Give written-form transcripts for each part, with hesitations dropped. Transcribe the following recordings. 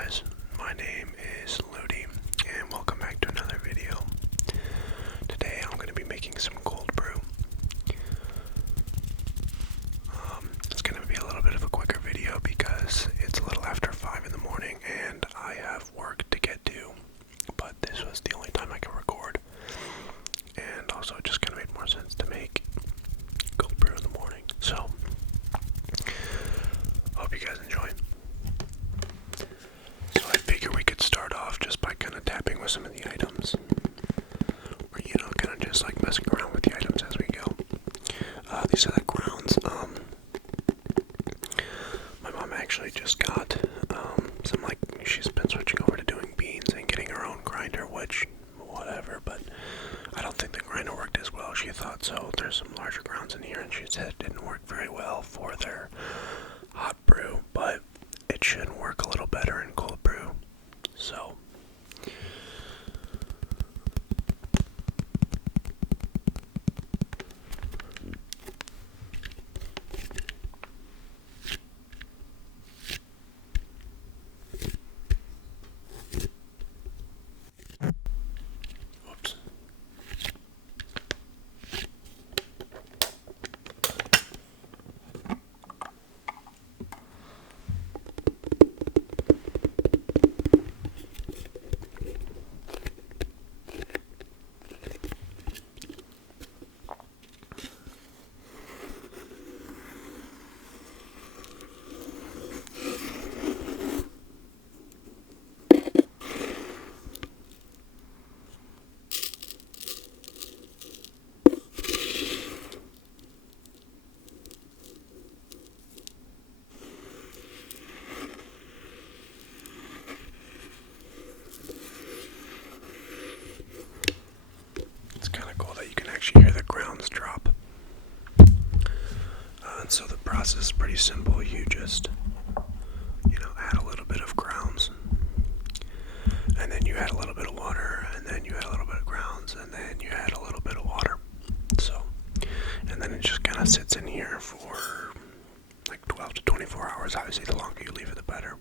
guys, my name is Ludi and welcome back to another video. Today I'm going to be making some cold brew. It's going to be a little bit of a quicker video because it's a little after 5 in the morning and I have work to get to, but this was the only time I could record, and also it just kind of made more sense to make cold brew in the morning. So, hope you guys enjoy. So I figure we could start off just by kind of tapping with some of the items, or kind of just like messing around with the items as we go. These are the grounds. My mom actually just got she's been switching over to doing beans and getting her own grinder, which whatever, but I don't think the grinder worked as well. She thought so. There's some larger grounds in here and she said it didn't work very well for their hot brew, but it should work a little better in cold brew. So it's kind of cool that you can actually hear the grounds drop. And so the process is pretty simple. You just, add a little bit of grounds, and then you add a little bit of water, and then you add a little bit of grounds, and then you add a little bit of water. So, and then it just kind of sits in here for like 12 to 24 hours. Obviously, the longer you leave it, the better.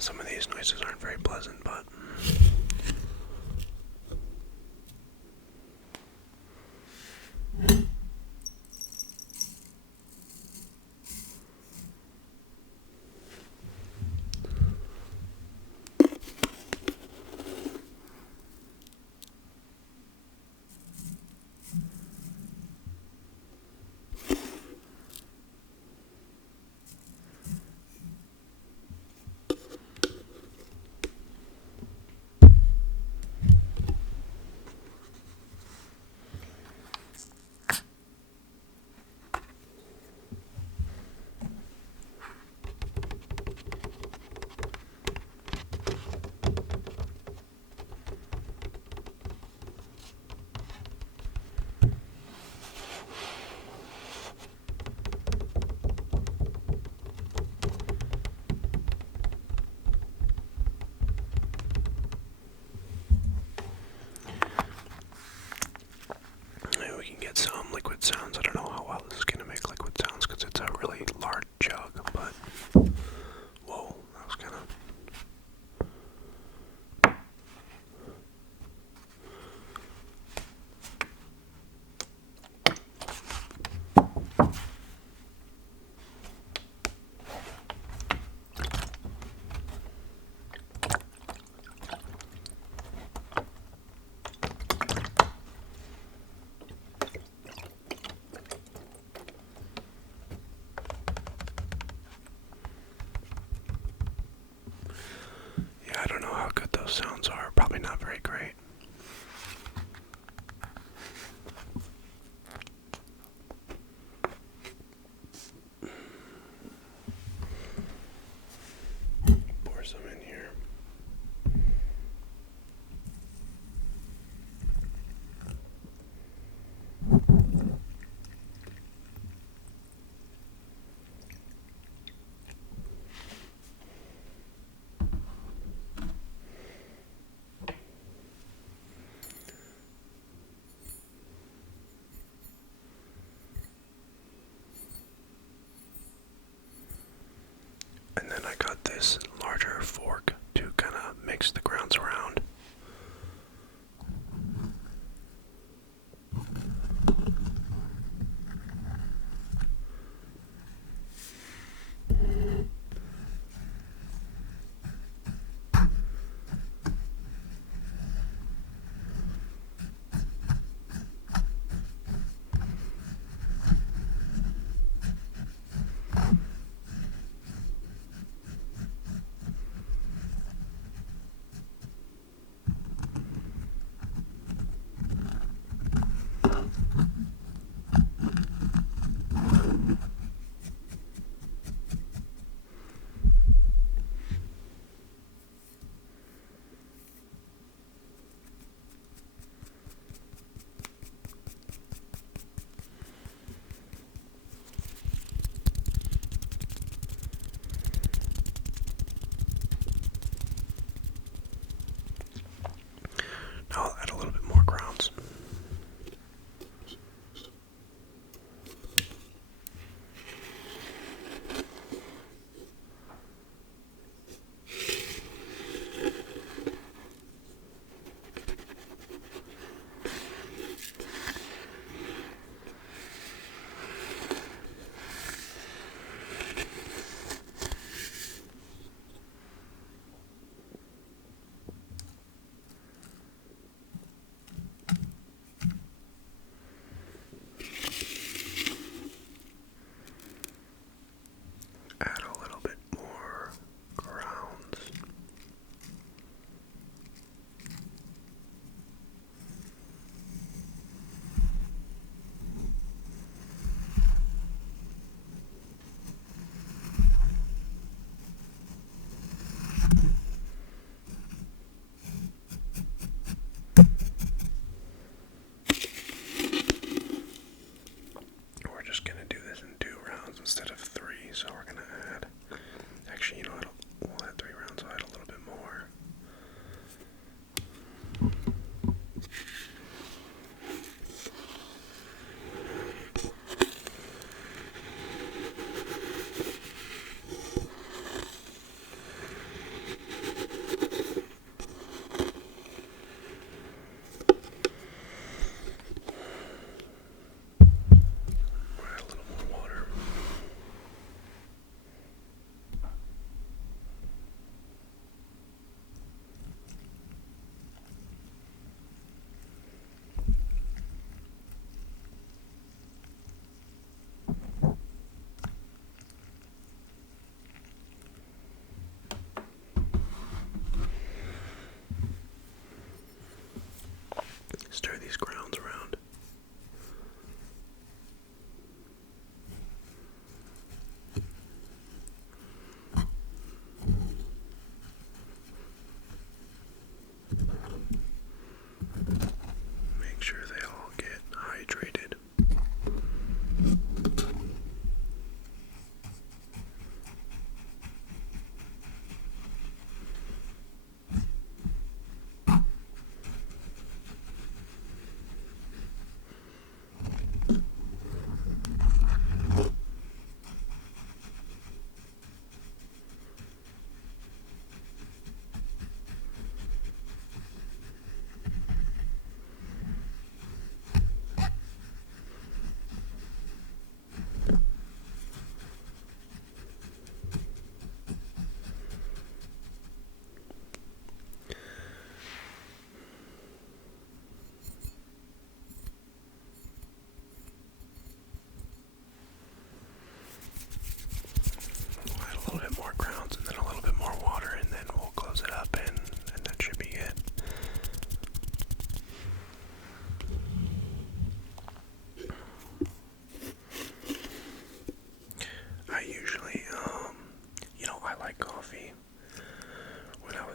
Some of these noises aren't very pleasant, but those sounds are probably not very great. Pour some in here. And then I got this larger fork to kind of mix the grounds around.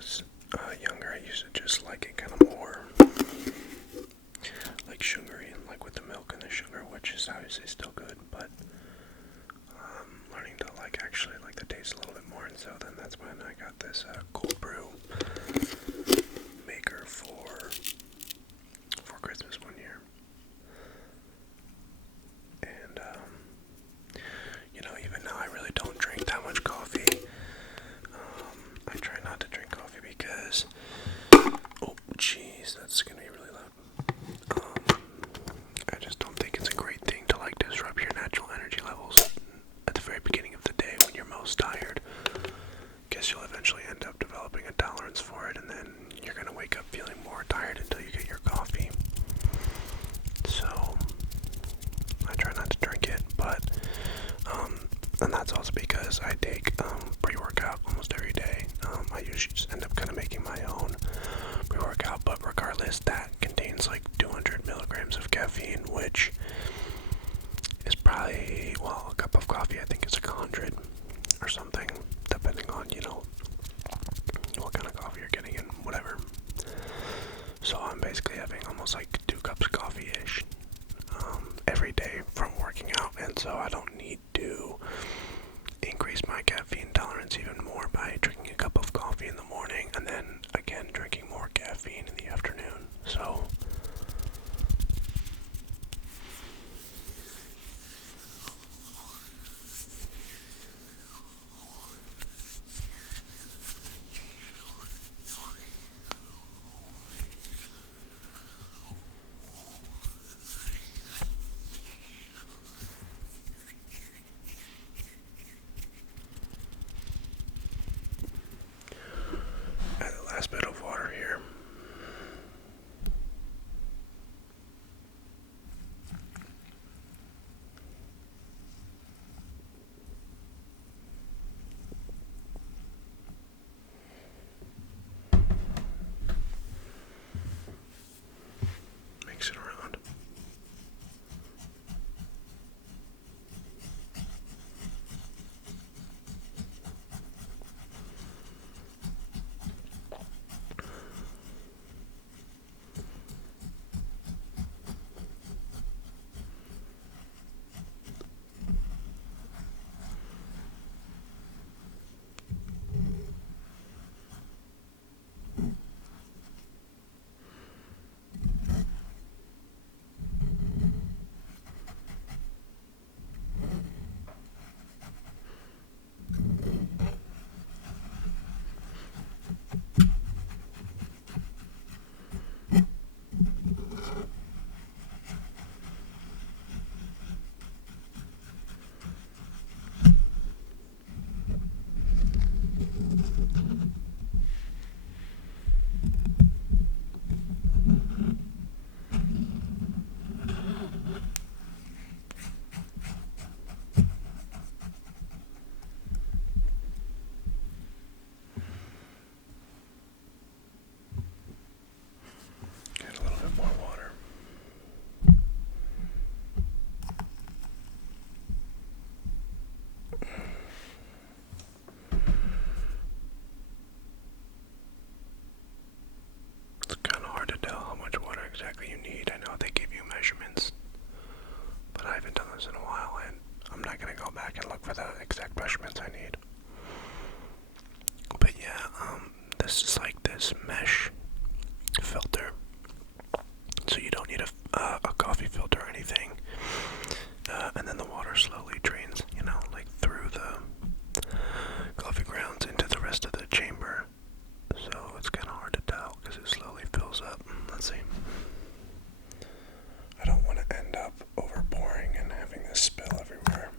was younger, I used to just like it kind of more like sugary, and like with the milk and the sugar, which is obviously still good, but learning to like actually like the taste a little bit more, and so then that's when I got this cold brew maker for Christmas one year. And even now I really don't drink that much coffee. I try not to drink coffee because, oh jeez, that's gonna be really loud. I just don't think it's a great thing to like disrupt your natural energy levels at the very beginning of the day when you're most tired. Guess you'll eventually end up developing a tolerance for it, and then you're gonna wake up feeling more tired until you get your coffee. So I try not to drink it, but and that's also because I take pre-workout almost every day. I usually just end up kind of making my own pre-workout, but regardless, that contains like 200 milligrams of caffeine, which is probably, well, a cup of coffee I think is like 100 or something, depending on, what kind of coffee you're getting and whatever. So I'm basically having almost like 2 cups of coffee-ish every day from working out, and so I don't need to increase my caffeine tolerance even more by drinking a cup of coffee in the morning and then again drinking more caffeine in the afternoon. So add the last bit of water here. Mix it around. Add a little bit more water. It's kind of hard to tell how much water exactly you need. I know they give you measurements, but I haven't done this in a while, and I'm not going to go back and look for the exact measurements I need. But yeah, this is like this mesh filter, so you don't need a coffee filter or anything. And then the water slowly drains, like through the coffee grounds into the rest of the chamber. So it's kind of hard to tell because it slowly fills up. Let's see. I don't want to end up overpouring and having this spill everywhere.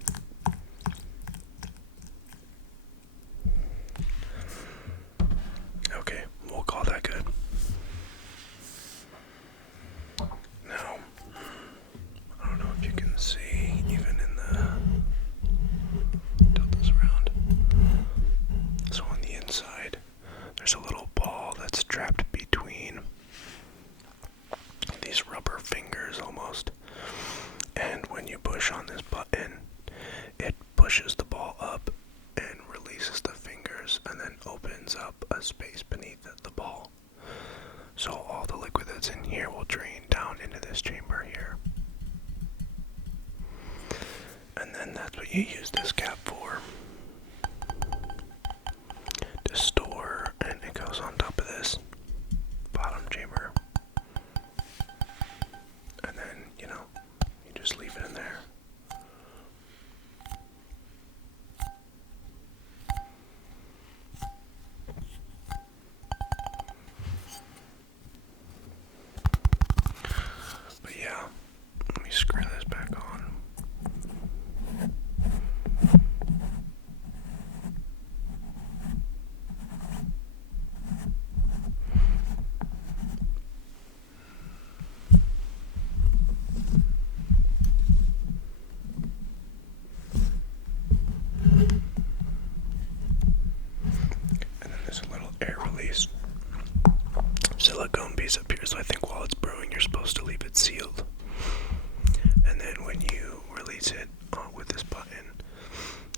Okay, we'll call that good. Now, I don't know if you can see, even in the, tilt this around. So on the inside, there's a little ball that's trapped between these rubber fingers almost. And when you push on this button, it pushes the ball up and releases the fingers and then opens up up a space beneath the ball. So all the liquid that's in here will drain down into this chamber here. And then that's what you use this cap for. To store, and it goes on top of this bottom chamber. And then, you just leave it in there. But yeah, let me screw this back on. Silicone piece up here, so I think while it's brewing you're supposed to leave it sealed, and then when you release it with this button,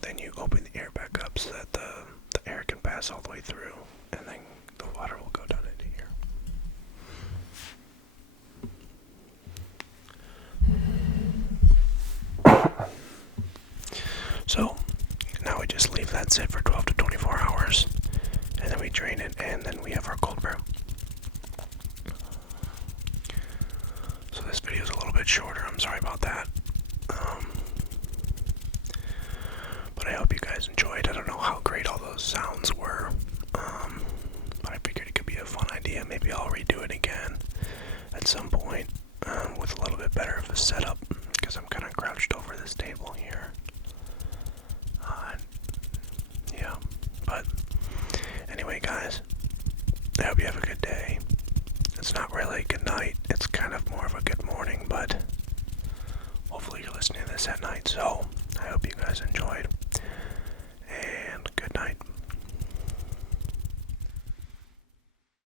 then you open the air back up so that the air can pass all the way through, and then the water will go down into here. So now we just leave that sit for 12 to 24 hours, and then we drain it, and then we have our cold brew. So this video is a little bit shorter, I'm sorry about that. But I hope you guys enjoyed. I don't know how great all those sounds were, but I figured it could be a fun idea. Maybe I'll redo it again at some point with a little bit better of a setup, because I'm kind of crouched over this table here. Yeah, but anyway guys, I hope you have a good day. It's not really a good night, it's kind of more of a good morning, but hopefully you're listening to this at night, so I hope you guys enjoyed.